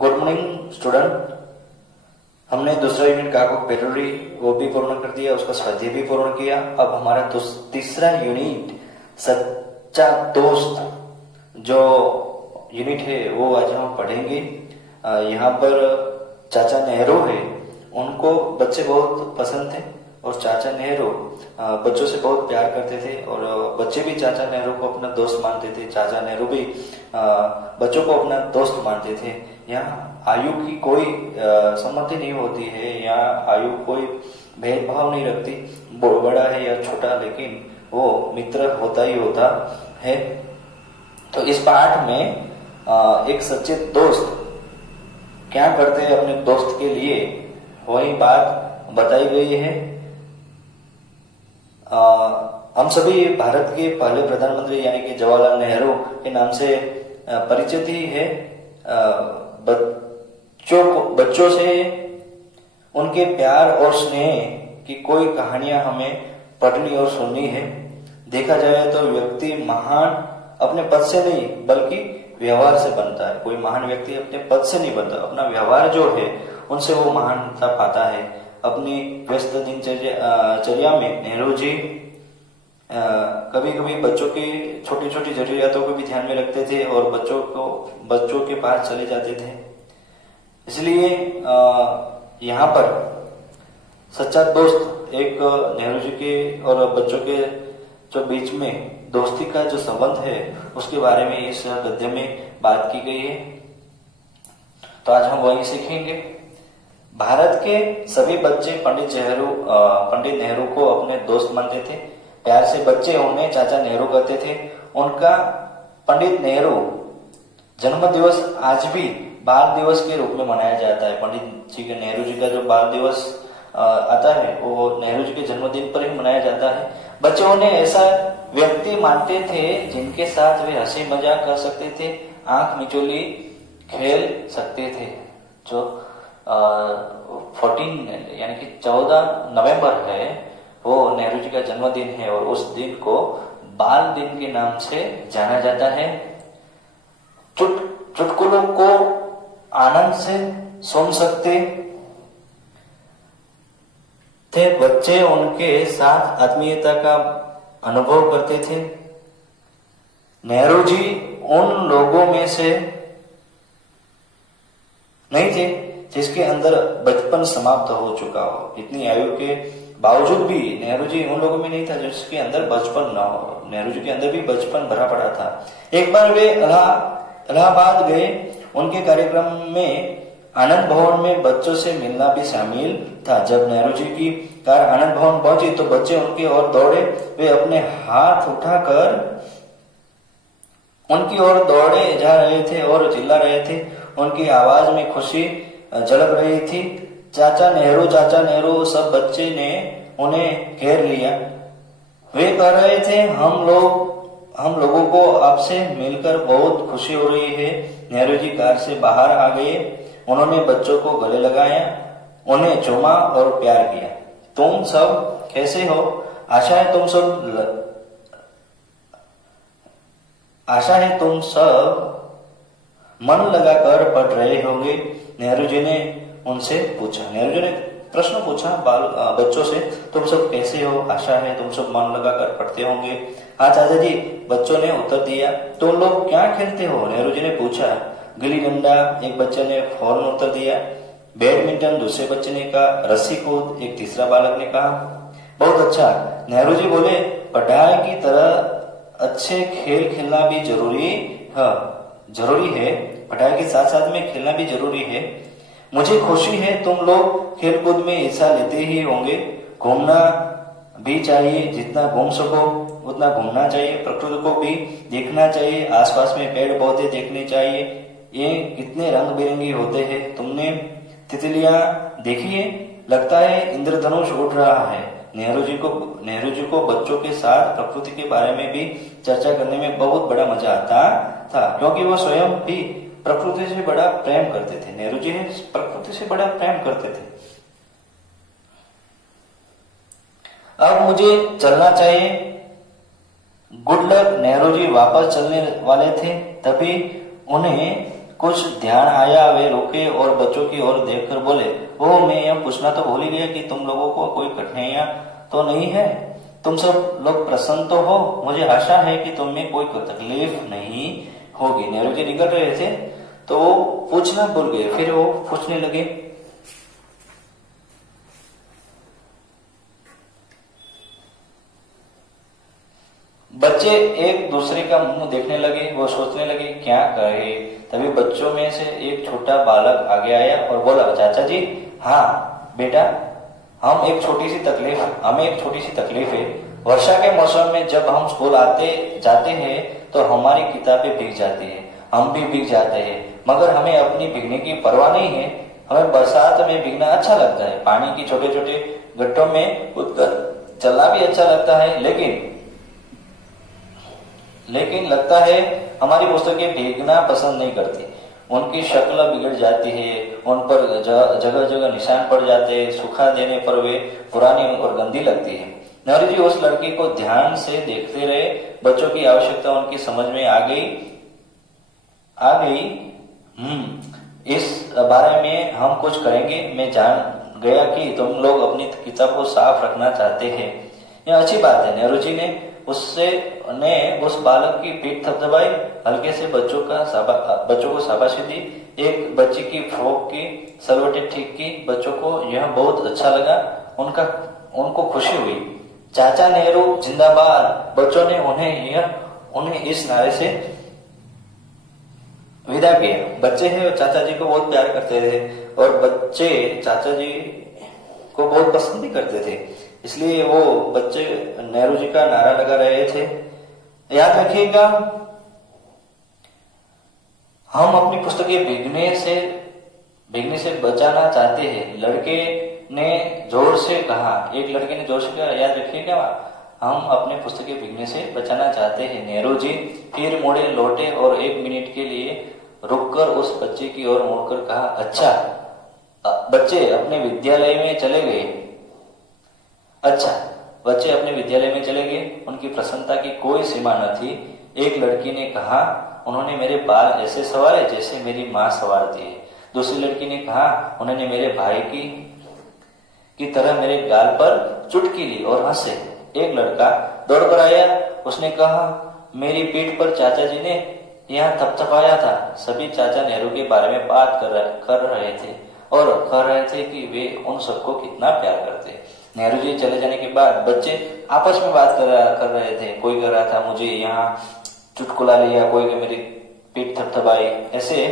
Good morning student. हमने दूसरा unit काकोपेटरी वो भी पूर्ण कर दिया, उसका स्वाध्याय भी पूर्ण किया। अब हमारा तीसरा यूनिट सच्चा दोस्त जो यूनिट है वो आज हम पढ़ेंगे। यहाँ पर चाचा नेहरू है, उनको बच्चे बहुत पसंद थे और चाचा नेहरू बच्चों से बहुत प्यार करते थे और बच्चे भी चाचा नेहरू को अपना दोस्त मानते थे। चाचा नेहरू भी बच्चों को अपना दोस्त मानते थे। यहाँ आयु की कोई सम्मति नहीं होती है, यहाँ आयु कोई भेदभाव नहीं रखती, बड़ा है या छोटा, लेकिन वो मित्र होता ही होता है। तो इस पाठ में एक सच्चे दोस्त क्या करते हैं अपने दोस्त के लिए, वही बात बताई गई है। हम सभी भारत के पहले प्रधानमंत्री यानी कि जवाहरलाल नेहरू के नाम से परिचित ही है। बच्चों से उनके प्यार और स्नेह की कोई कहानियां हमें पढ़नी और सुननी है। देखा जाए तो व्यक्ति महान अपने पद से नहीं बल्कि व्यवहार से बनता है। कोई महान व्यक्ति अपने पद से नहीं बनता, अपना व्यवहार जो है उनसे वो महानता पाता है। अपनी व्यस्त दिनचर्या में नेहरू जी कभी कभी बच्चों की छोटी छोटी जरूरियातों को भी ध्यान में रखते थे और बच्चों के पास चले जाते थे। इसलिए यहाँ पर सच्चा दोस्त एक नेहरू जी के और बच्चों के जो बीच में दोस्ती का जो संबंध है उसके बारे में इस गद्य में बात की गई है। तो आज हम वही सीखेंगे। भारत के सभी बच्चे पंडित नेहरू को अपने दोस्त मानते थे। प्यार से बच्चे उन्हें चाचा नेहरू कहते थे। उनका पंडित नेहरू जन्म दिवस आज भी बाल दिवस के रूप में मनाया जाता है। पंडित जी के नेहरू जी का जो बाल दिवस आता है वो नेहरू जी के जन्मदिन पर ही मनाया जाता है। बच्चे उन्हें ऐसा व्यक्ति मानते थे जिनके साथ वे हंसी मजाक कर सकते थे, आंख मिचोली खेल सकते थे। जो 14 यानी कि 14 नवंबर है वो नेहरू जी का जन्मदिन है और उस दिन को बाल दिन के नाम से जाना जाता है। चुटकुलों को आनंद से सुन सकते थे बच्चे, उनके साथ आत्मीयता का अनुभव करते थे। नेहरू जी उन लोगों में से नहीं थे जिसके अंदर बचपन समाप्त हो चुका हो। इतनी आयु के बावजूद भी नेहरू जी उन लोगों में नहीं था जिसके अंदर बचपन ना हो। नेहरू जी के अंदर भी बचपन भरा पड़ा था। एक बार वे इलाहाबाद गए। उनके कार्यक्रम में आनंद भवन में बच्चों से मिलना भी शामिल था। जब नेहरू जी की कार आनंद भवन पहुंची तो बच्चे उनकी ओर दौड़े। वे अपने हाथ उठाकर उनकी ओर दौड़े जा रहे थे और चिल्ला रहे थे। उनकी आवाज में खुशी झलक रही थी। चाचा नेहरू, सब बच्चे ने उन्हें घेर लिया। वे कह रहे थे, हम लोगों को आपसे मिलकर बहुत खुशी हो रही है। नेहरू जी कार से बाहर आ गए। उन्होंने बच्चों को गले लगाया, उन्हें चूमा और प्यार किया। तुम सब कैसे हो? आशा है तुम सब मन लगाकर पढ़ रहे होंगे। नेहरू जी ने उनसे पूछा। नेहरू जी ने प्रश्न पूछा बच्चों से, तुम सब कैसे हो? आशा है तुम सब मन लगाकर पढ़ते होंगे। हाँ चाचा जी, बच्चों ने उत्तर दिया। तुम लोग क्या खेलते हो? नेहरू जी ने पूछा। गिल्ली डंडा, एक बच्चे ने फौरन उत्तर दिया। बैडमिंटन, दूसरे बच्चे ने कहा। रस्सी कूद, एक तीसरा बालक ने कहा। बहुत अच्छा, नेहरू जी बोले। पढ़ाई की तरह अच्छे खेल खेलना भी जरूरी है। पढ़ाई के साथ साथ में खेलना भी जरूरी है। मुझे खुशी है तुम लोग खेल कूद में हिस्सा लेते ही होंगे। घूमना भी चाहिए, जितना घूम सको उतना घूमना चाहिए। प्रकृति को भी देखना चाहिए, आसपास में पेड़ पौधे देखने चाहिए। ये कितने रंग बिरंगी होते हैं। तुमने तितलियां देखी है? लगता है इंद्रधनुष उड़ रहा है। नेहरू जी को बच्चों के साथ प्रकृति के बारे में भी चर्चा करने में बहुत बड़ा मजा आता था, क्योंकि वो स्वयं भी प्रकृति से बड़ा प्रेम करते थे। नेहरू जी प्रकृति से बड़ा प्रेम करते थे। अब मुझे चलना चाहिए। Good luck. नेहरू जी वापस चलने वाले थे, तभी उन्हें कुछ ध्यान आया, वे रुके और बच्चों की ओर देखकर बोले, ओह, मैं यह पूछना तो भूल ही गया कि तुम लोगों को कोई कठिनाइयां तो नहीं है? तुम सब लोग प्रसन्न तो हो? मुझे आशा है कि तुम्हें कोई तकलीफ नहीं होगी। नेहरू जी निकल रहे थे तो वो पूछना भूल गए। फिर वो पूछने लगे, बच्चे एक दूसरे का मुंह देखने लगे। वो सोचने लगे क्या कहे। तभी बच्चों में से एक छोटा बालक आगे आया और बोला, चाचा जी, हाँ बेटा, हमें एक छोटी सी तकलीफ है। वर्षा के मौसम में जब हम स्कूल आते जाते हैं तो हमारी किताबें भीग जाती है, हम भी भीग जाते हैं, मगर हमें अपनी भीगने की परवाह नहीं है। हमें बरसात में भीगना अच्छा लगता है, पानी की छोटे छोटे गड्ढों में कूदकर चलना भी अच्छा लगता है, लेकिन लगता है हमारी पुस्तकें भीगना पसंद नहीं करती। उनकी शक्ल बिगड़ जाती है, उन पर जगह जगह निशान पड़ जाते हैं, सुखा देने पर वे पुरानी और गंदी लगती है। नेहरू जी उस लड़की को ध्यान से देखते रहे। बच्चों की आवश्यकता उनकी समझ में आ गई। इस बारे में हम कुछ करेंगे। मैं जान गया कि तुम लोग अपनी किताब को साफ रखना चाहते हैं। यह अच्छी बात है। नेहरू जी ने उस बालक की पीठ थपथपाई, हल्के से बच्चों को शाबाशी दी। एक बच्ची की फ्रॉक की सलवटें ठीक की। बच्चों को यह बहुत अच्छा लगा। उनको खुशी हुई। चाचा नेहरू जिंदाबाद। बच्चों ने उन्हें इस नारे से विदा किया। बच्चे हैं और चाचा जी को बहुत प्यार करते थे और बच्चे चाचा जी को बहुत पसंद भी करते थे, इसलिए वो बच्चे नेहरू जी का नारा लगा रहे थे, याद रखिएगा, हम अपनी पुस्तकें भीगने से बचाना चाहते हैं। लड़के ने जोर से कहा, एक लड़के ने जोर से कहा, याद रखिएगा, हम अपने पुस्तकें भीगने से बचाना चाहते हैं। नेहरू जी फिर मुड़े लौटे और 1 मिनट के लिए रुककर उस बच्चे की ओर मुड़कर कहा, अच्छा, बच्चे अपने विद्यालय में चले गए। अच्छा, बच्चे अपने विद्यालय में चले गए। उनकी प्रसन्नता की कोई सीमा न थी। एक लड़की ने कहा, उन्होंने मेरे बाल ऐसे संवारे जैसे मेरी माँ संवारती है। दूसरी लड़की ने कहा, उन्होंने मेरे भाई की तरह मेरे गाल पर चुटकी ली और हंसे। एक लड़का दौड़कर आया। उसने कहा, मेरी पीठ पर चाचा जी ने यहाँ थपथपाया था। सभी चाचा नेहरू के बारे में बात कर रहे थे और कह रहे थे कि वे उन सबको कितना प्यार करते। नेहरू जी चले जाने के बाद बच्चे आपस में बात कर रहे थे। कोई कह रहा था, मुझे यहाँ चुटकुला लिया, कोई के मेरी पीठ थपथपाई। ऐसे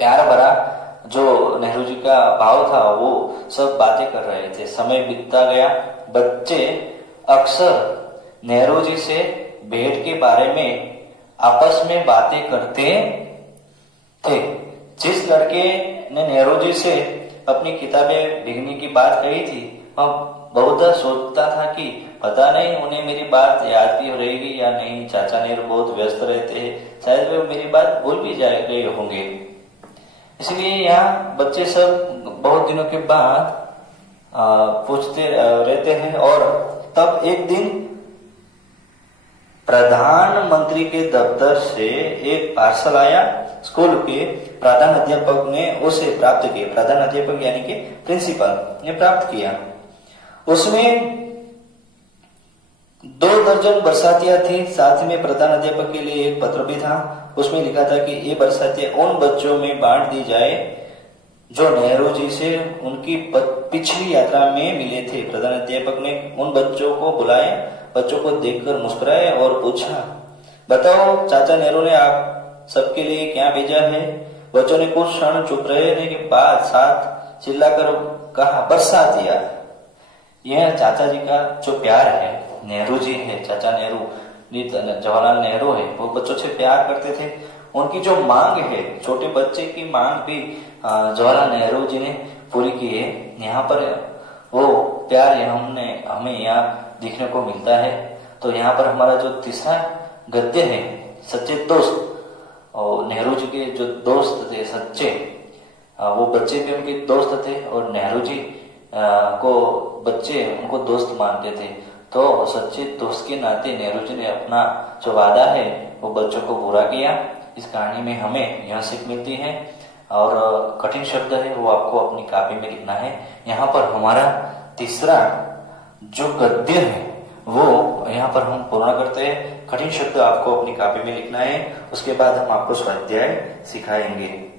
प्यार भरा जो नेहरू जी का भाव था, वो सब बातें कर रहे थे। समय बीतता गया। बच्चे अक्सर नेहरू जी से भेंट के बारे में आपस में बातें करते थे। जिस लड़के ने नेहरू जी से अपनी किताबें भीगने की बात कही थी, वह बहुधा सोचता था कि पता नहीं उन्हें मेरी बात याद भी रहेगी या नहीं। चाचा नेहरू बहुत व्यस्त रहते हैं, शायद वे मेरी बात भूल भी गए होंगे। इसलिए यहाँ बच्चे सब बहुत दिनों के बाद पूछते रहते हैं। और तब एक दिन प्रधानमंत्री के दफ्तर से एक पार्सल आया। स्कूल के प्रधान अध्यापक ने उसे प्राप्त किया। प्रधान अध्यापक यानी कि प्रिंसिपल ने प्राप्त किया। उसमें 2 दर्जन बरसातियां थी। साथ में प्रधान अध्यापक के लिए एक पत्र भी था। उसमें लिखा था कि ये बरसातियां उन बच्चों में बांट दी जाए जो नेहरू जी से उनकी पिछली यात्रा में मिले थे। प्रधान अध्यापक ने उन बच्चों को बुलाए, बच्चों को देखकर मुस्कुराए और पूछा, बताओ चाचा नेहरू ने आप सबके लिए क्या भेजा है? बच्चों ने कुछ क्षण चुप रहने के बाद साथ चिल्लाकर कहा, बरसातियां। यह चाचा जी का जो प्यार है, नेहरू जी है, चाचा नेहरू, जवाहरलाल नेहरू है, वो बच्चों से प्यार करते थे। उनकी जो मांग है, छोटे बच्चे की मांग भी जवाहरलाल नेहरू जी ने पूरी की है। यहाँ पर वो प्यार हमें यहाँ देखने को मिलता है। तो यहाँ पर हमारा जो तीसरा गद्य है, सच्चे दोस्त, और नेहरू जी के जो दोस्त थे सच्चे, वो बच्चे भी उनके दोस्त थे और नेहरू जी को बच्चे उनको दोस्त मानते थे। तो सच्चे दोस्त के नाते नेहरू जी ने अपना जो वादा है वो बच्चों को पूरा किया इस कहानी में हमें यह सीख मिलती है। और कठिन शब्द है वो आपको अपनी कॉपी में लिखना है। यहाँ पर हमारा तीसरा जो गद्य है वो यहाँ पर हम पूर्ण करते हैं। कठिन शब्द आपको अपनी कॉपी में लिखना है, उसके बाद हम आपको स्वाध्याय सिखाएंगे।